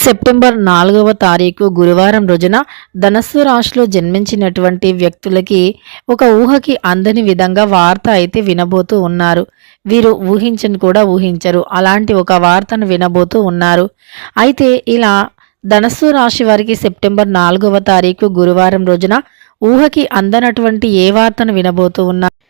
September నాలుగవ తారీఖు గురువారం రోజున ధనస్సు రాశిలో జన్మించినటువంటి వ్యక్తులకి ఒక ఊహకి అందని విధంగా వార్త అయితే వినబోతూ ఉన్నారు. వీరు ఊహించని కూడా ఊహించరు. అలాంటి ఒక వార్తను వినబోతూ ఉన్నారు. అయితే ఇలా ధనస్సు రాశి వారికి సెప్టెంబర్ నాలుగవ తారీఖు గురువారం రోజున ఊహకి అందనటువంటి ఏ వార్తను వినబోతూ ఉన్నారు?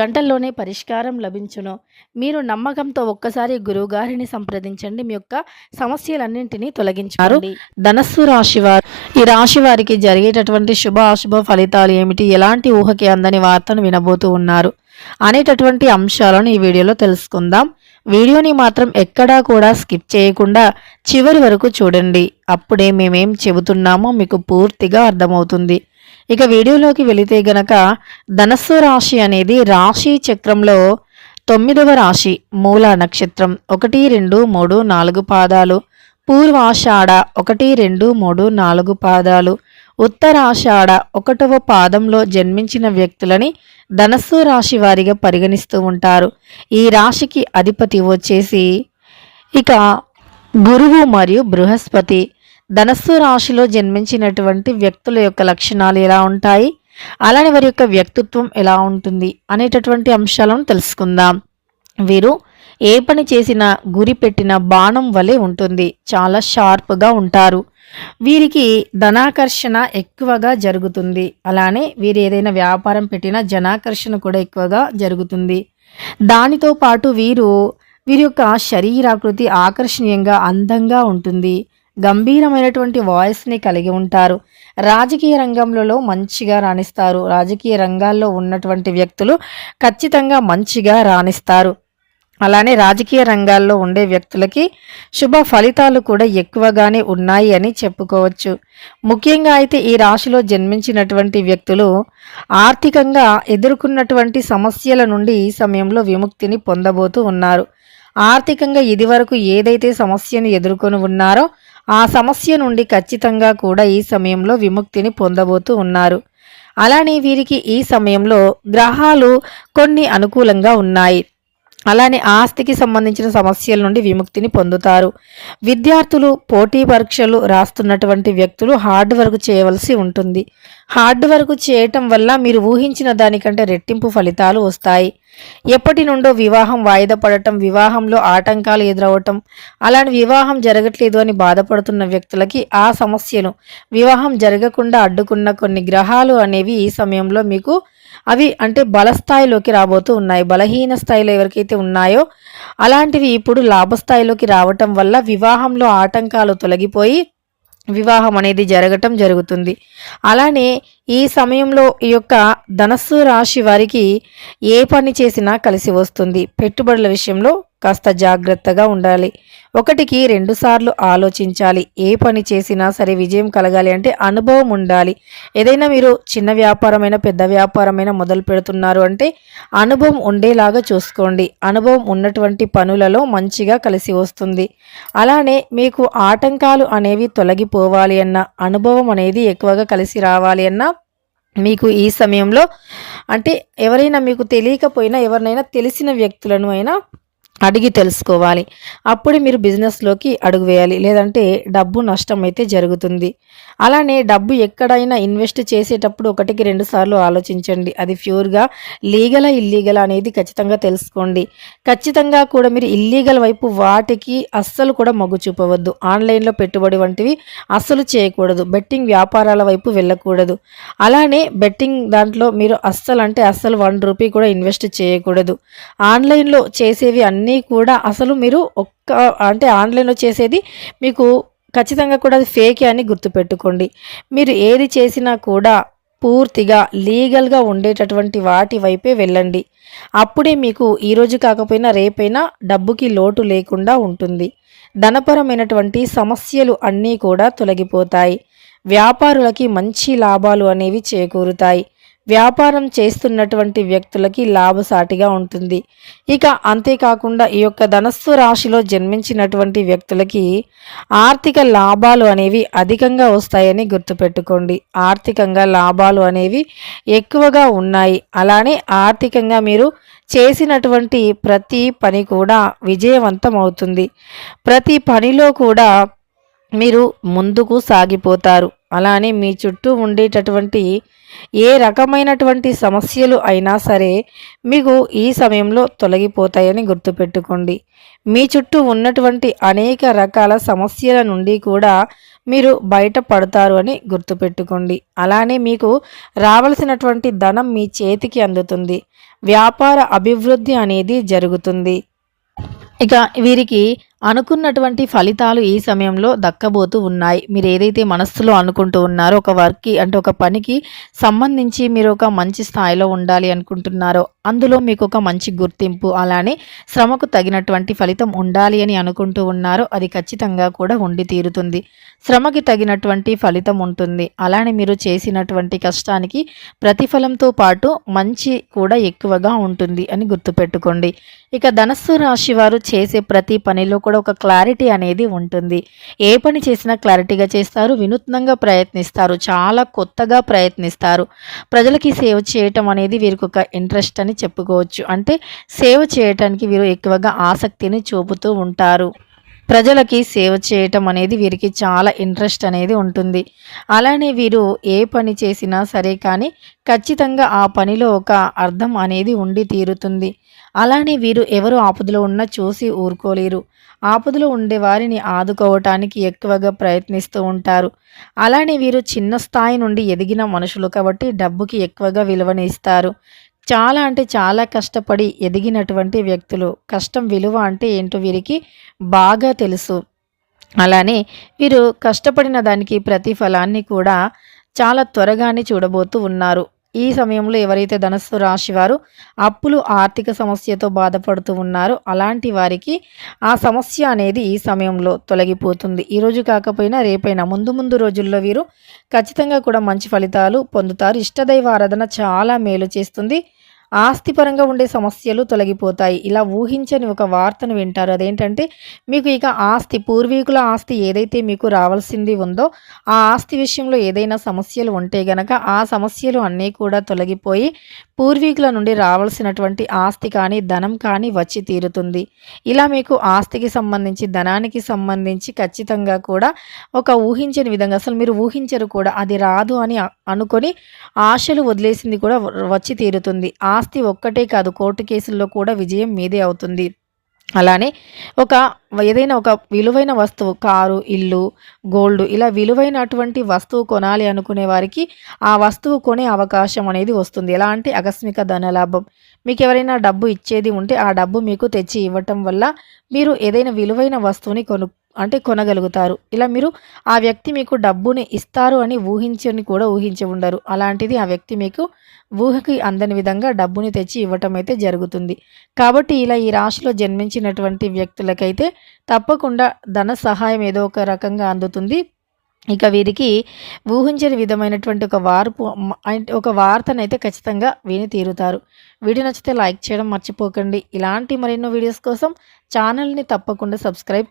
గంటల్లోనే పరిష్కారం లభించును. మీరు నమ్మకంతో ఒక్కసారి గురువుగారిని సంప్రదించండి. మీ యొక్క సమస్యలన్నింటినీ తొలగించారు ధనస్సు రాశి వారు. ఈ రాశి వారికి జరిగేటటువంటి శుభ అశుభ ఫలితాలు ఏమిటి? ఎలాంటి ఊహకి అందని వార్తను వినబోతూ ఉన్నారు. అనేటటువంటి అంశాలను ఈ వీడియోలో తెలుసుకుందాం. వీడియోని మాత్రం ఎక్కడా కూడా స్కిప్ చేయకుండా చివరి వరకు చూడండి. అప్పుడే మేమేం చెబుతున్నామో మీకు పూర్తిగా అర్థమవుతుంది. ఇక వీడియోలోకి వెళితే గనక ధనస్సు రాశి అనేది రాశి చక్రంలో తొమ్మిదవ రాశి మూల నక్షత్రం. ఒకటి రెండు మూడు నాలుగు పాదాలు. పూర్వాషాఢ ఒకటి రెండు మూడు నాలుగు పాదాలు. ఉత్తరాషాఢ ఒకటవ పాదంలో జన్మించిన వ్యక్తులని ధనస్సు రాశి వారిగా పరిగణిస్తూ ఉంటారు. ఈ రాశికి అధిపతి వచ్చేసి ఇక గురువు మరియు బృహస్పతి. ధనస్సు రాశిలో జన్మించినటువంటి వ్యక్తుల యొక్క లక్షణాలు ఎలా ఉంటాయి? అలానే వారి యొక్క వ్యక్తిత్వం ఎలా ఉంటుంది? అనేటటువంటి అంశాలను తెలుసుకుందాం. వీరు ఏ పని చేసినా గురి పెట్టిన బాణం వలె ఉంటుంది. చాలా షార్ప్గా ఉంటారు. వీరికి ధనాకర్షణ ఎక్కువగా జరుగుతుంది. అలానే వీరు ఏదైనా వ్యాపారం పెట్టినా జనాకర్షణ కూడా ఎక్కువగా జరుగుతుంది. దానితో పాటు వీరు వీరి యొక్క శరీరాకృతి ఆకర్షణీయంగా అందంగా ఉంటుంది. గంభీరమైనటువంటి వాయిస్ని కలిగి ఉంటారు. రాజకీయ రంగంలో మంచిగా రాణిస్తారు. రాజకీయ రంగాల్లో ఉన్నటువంటి వ్యక్తులు ఖచ్చితంగా మంచిగా రాణిస్తారు. అలానే రాజకీయ రంగాల్లో ఉండే వ్యక్తులకి శుభ ఫలితాలు కూడా ఎక్కువగానే ఉన్నాయి అని చెప్పుకోవచ్చు. ముఖ్యంగా అయితే ఈ రాశిలో జన్మించినటువంటి వ్యక్తులు ఆర్థికంగా ఎదుర్కొన్నటువంటి సమస్యల నుండి ఈ సమయంలో విముక్తిని పొందబోతూ ఉన్నారు. ఆర్థికంగా ఇదివరకు ఏదైతే సమస్యను ఎదుర్కొని ఉన్నారో ఆ సమస్య నుండి ఖచ్చితంగా కూడా ఈ సమయంలో విముక్తిని పొందబోతూ ఉన్నారు. అలానే వీరికి ఈ సమయంలో గ్రహాలు కొన్ని అనుకూలంగా ఉన్నాయి. అలానే ఆస్తికి సంబంధించిన సమస్యల నుండి విముక్తిని పొందుతారు. విద్యార్థులు పోటీ పరీక్షలు రాస్తున్నటువంటి వ్యక్తులు హార్డ్ వర్క్ చేయవలసి ఉంటుంది. హార్డ్ వర్క్ చేయటం వల్ల మీరు ఊహించిన దానికంటే రెట్టింపు ఫలితాలు వస్తాయి. ఎప్పటి నుండో వివాహం వాయిదా పడటం వివాహంలో ఆటంకాలు ఎదురవటం అలాంటి వివాహం జరగట్లేదు అని బాధపడుతున్న వ్యక్తులకి ఆ సమస్యను వివాహం జరగకుండా అడ్డుకున్న కొన్ని గ్రహాలు అనేవి ఈ సమయంలో మీకు అవి అంటే బలస్థాయిలోకి రాబోతూ ఉన్నాయి. బలహీన స్థాయిలో ఎవరికైతే ఉన్నాయో అలాంటివి ఇప్పుడు లాభస్థాయిలోకి రావటం వల్ల వివాహంలో ఆటంకాలు తొలగిపోయి వివాహం అనేది జరగటం జరుగుతుంది. అలానే ఈ సమయంలో ఈ యొక్క ధనస్సు రాశి వారికి ఏ పని చేసినా కలిసి వస్తుంది. పెట్టుబడుల విషయంలో కాస్త జాగ్రత్తగా ఉండాలి. ఒకటికి రెండు సార్లు ఆలోచించాలి. ఏ పని చేసినా సరే విజయం కలగాలి అంటే అనుభవం ఉండాలి. ఏదైనా మీరు చిన్న వ్యాపారమైన పెద్ద వ్యాపారమైన మొదలు పెడుతున్నారు అంటే అనుభవం ఉండేలాగా చూసుకోండి. అనుభవం ఉన్నటువంటి పనులలో మంచిగా కలిసి వస్తుంది. అలానే మీకు ఆటంకాలు అనేవి తొలగిపోవాలి అన్న అనుభవం అనేది ఎక్కువగా కలిసి రావాలి అన్న మీకు ఈ సమయంలో అంటే ఎవరైనా మీకు తెలియకపోయినా ఎవరినైనా తెలిసిన వ్యక్తులను అయినా అడిగి తెలుసుకోవాలి. అప్పుడే మీరు బిజినెస్లోకి అడుగు వేయాలి. లేదంటే డబ్బు నష్టం అయితే జరుగుతుంది. అలానే డబ్బు ఎక్కడైనా ఇన్వెస్ట్ చేసేటప్పుడు ఒకటికి రెండు సార్లు ఆలోచించండి. అది ప్యూర్గా లీగలా ఇల్లీగల్ అనేది ఖచ్చితంగా తెలుసుకోండి. ఖచ్చితంగా కూడా మీరు ఇల్లీగల్ వైపు వాటికి అస్సలు కూడా మొగ్గు చూపవద్దు. ఆన్లైన్లో పెట్టుబడి వంటివి అస్సలు చేయకూడదు. బెట్టింగ్ వ్యాపారాల వైపు వెళ్ళకూడదు. అలానే బెట్టింగ్ దాంట్లో మీరు అస్సలు అంటే అస్సలు వన్ రూపీ కూడా ఇన్వెస్ట్ చేయకూడదు. ఆన్లైన్లో చేసేవి అన్నీ కూడా అసలు మీరు ఒక్క అంటే ఆన్లైన్లో చేసేది మీకు ఖచ్చితంగా కూడా అది ఫేకే అని గుర్తుపెట్టుకోండి. మీరు ఏది చేసినా కూడా పూర్తిగా లీగల్గా ఉండేటటువంటి వాటి వైపే వెళ్ళండి. అప్పుడే మీకు ఈరోజు కాకపోయినా రేపైనా డబ్బుకి లోటు లేకుండా ఉంటుంది. ధనపరమైనటువంటి సమస్యలు అన్నీ కూడా తొలగిపోతాయి. వ్యాపారులకి మంచి లాభాలు అనేవి చేకూరుతాయి. వ్యాపారం చేస్తున్నటువంటి వ్యక్తులకి లాభసాటిగా ఉంటుంది. ఇక అంతేకాకుండా ఈ యొక్క ధనస్సు రాశిలో జన్మించినటువంటి వ్యక్తులకి ఆర్థిక లాభాలు అనేవి అధికంగా వస్తాయని గుర్తుపెట్టుకోండి. ఆర్థికంగా లాభాలు అనేవి ఎక్కువగా ఉన్నాయి. అలానే ఆర్థికంగా మీరు చేసినటువంటి ప్రతి పని కూడా విజయవంతం అవుతుంది. ప్రతి పనిలో కూడా మీరు ముందుకు సాగిపోతారు. అలానే మీ చుట్టూ ఉండేటటువంటి ఏ రకమైనటువంటి సమస్యలు అయినా సరే మీకు ఈ సమయంలో తొలగిపోతాయని గుర్తుపెట్టుకోండి. మీ చుట్టూ ఉన్నటువంటి అనేక రకాల సమస్యల నుండి కూడా మీరు బయటపడతారు అని గుర్తుపెట్టుకోండి. అలానే మీకు రావలసినటువంటి ధనం మీ చేతికి అందుతుంది. వ్యాపార అభివృద్ధి అనేది జరుగుతుంది. ఇక వీరికి అనుకున్నటువంటి ఫలితాలు ఈ సమయంలో దక్కబోతూ ఉన్నాయి. మీరు ఏదైతే మనస్సులో అనుకుంటూ ఉన్నారో ఒక వర్క్కి అంటే ఒక పనికి సంబంధించి మీరు ఒక మంచి స్థాయిలో ఉండాలి అనుకుంటున్నారో అందులో మీకు ఒక మంచి గుర్తింపు అలానే శ్రమకు తగినటువంటి ఫలితం ఉండాలి అని అనుకుంటూ ఉన్నారో అది ఖచ్చితంగా కూడా ఉండి తీరుతుంది. శ్రమకి తగినటువంటి ఫలితం ఉంటుంది. అలానే మీరు చేసినటువంటి కష్టానికి ప్రతిఫలంతో పాటు మంచి కూడా ఎక్కువగా ఉంటుంది అని గుర్తుపెట్టుకోండి. ఇక ధనస్సు రాశి వారు చేసే ప్రతి పనిలో కూడా ఒక క్లారిటీ అనేది ఉంటుంది. ఏ పని చేసినా క్లారిటీగా చేస్తారు వినూత్నంగా ప్రయత్నిస్తారు చాలా కొత్తగా ప్రయత్నిస్తారు. ప్రజలకి సేవ చేయటం అనేది వీరికి ఒక ఇంట్రెస్ట్ అని చెప్పుకోవచ్చు. అంటే సేవ చేయటానికి వీరు ఎక్కువగా ఆసక్తిని చూపుతూ ఉంటారు. ప్రజలకి సేవ చేయటం అనేది వీరికి చాలా ఇంట్రెస్ట్ అనేది ఉంటుంది. అలానే వీరు ఏ పని చేసినా సరే కానీ ఖచ్చితంగా ఆ పనిలో ఒక అర్థం అనేది ఉండి తీరుతుంది. అలానే వీరు ఎవరు ఆపదలో ఉన్నా చూసి ఊరుకోలేరు. ఆపదలో ఉండే వారిని ఆదుకోవటానికి ఎక్కువగా ప్రయత్నిస్తూ ఉంటారు. అలానే వీరు చిన్న స్థాయి నుండి ఎదిగిన మనుషులు కాబట్టి డబ్బుకి ఎక్కువగా విలువనిస్తారు చాలా అంటే చాలా కష్టపడి ఎదిగినటువంటి వ్యక్తులు. కష్టం విలువ అంటే ఏంటో వీరికి బాగా తెలుసు. అలానే వీరు కష్టపడిన దానికి ప్రతిఫలాన్ని కూడా చాలా త్వరగానే చూడబోతూ ఉన్నారు. ఈ సమయంలో ఎవరైతే ధనస్సు రాశి వారు అప్పులు ఆర్థిక సమస్యతో బాధపడుతూ ఉన్నారో అలాంటి వారికి ఆ సమస్య అనేది ఈ సమయంలో తొలగిపోతుంది. ఈరోజు కాకపోయినా రేపైనా ముందు ముందు రోజుల్లో వీరు ఖచ్చితంగా కూడా మంచి ఫలితాలు పొందుతారు. ఇష్టదైవ ఆరాధన చాలా మేలు చేస్తుంది. ఆస్తిపరంగా ఉండే సమస్యలు తొలగిపోతాయి. ఇలా ఊహించని ఒక వార్తను వింటారు. అదేంటంటే మీకు ఇక ఆస్తి పూర్వీకుల ఆస్తి ఏదైతే మీకు రావాల్సింది ఉందో ఆ ఆస్తి విషయంలో ఏదైనా సమస్యలు ఉంటే గనక ఆ సమస్యలు అన్నీ కూడా తొలగిపోయి పూర్వీకుల నుండి రావాల్సినటువంటి ఆస్తి కానీ ధనం కానీ వచ్చి తీరుతుంది. ఇలా మీకు ఆస్తికి సంబంధించి ధనానికి సంబంధించి ఖచ్చితంగా కూడా ఒక ఊహించని విధంగా అసలు మీరు ఊహించరు కూడా అది రాదు అని అనుకొని ఆశలు వదిలేసింది కూడా వచ్చి తీరుతుంది. ఆ ఆస్తి ఒక్కటే కాదు కోర్టు కేసుల్లో కూడా విజయం మీదే అవుతుంది. అలానే ఒక ఏదైనా ఒక విలువైన వస్తువు కారు ఇల్లు గోల్డ్ ఇలా విలువైనటువంటి వస్తువు కొనాలి అనుకునే వారికి ఆ వస్తువు కొనే అవకాశం అనేది వస్తుంది. ఎలా అంటే ఆకస్మిక ధనలాభం మీకు ఎవరైనా డబ్బు ఇచ్చేది ఉంటే ఆ డబ్బు మీకు తెచ్చి ఇవ్వటం వల్ల మీరు ఏదైనా విలువైన వస్తువుని కొను అంటే కొనగలుగుతారు. ఇలా మీరు ఆ వ్యక్తి మీకు డబ్బుని ఇస్తారు అని ఊహించని కూడా ఊహించి ఉండరు. అలాంటిది ఆ వ్యక్తి మీకు ఊహకి అందని విధంగా డబ్బుని తెచ్చి ఇవ్వటం అయితే జరుగుతుంది. కాబట్టి ఇలా ఈ రాశిలో జన్మించినటువంటి వ్యక్తులకైతే తప్పకుండా ధన సహాయం ఏదో ఒక రకంగా అందుతుంది. ఇక వీరికి ఊహించని విధమైనటువంటి ఒక వార్పు ఒక వార్తనైతే ఖచ్చితంగా విని తీరుతారు. వీడియో నచ్చితే లైక్ చేయడం మర్చిపోకండి. ఇలాంటి మరెన్నో వీడియోస్ కోసం ఛానల్ని తప్పకుండా సబ్స్క్రైబ్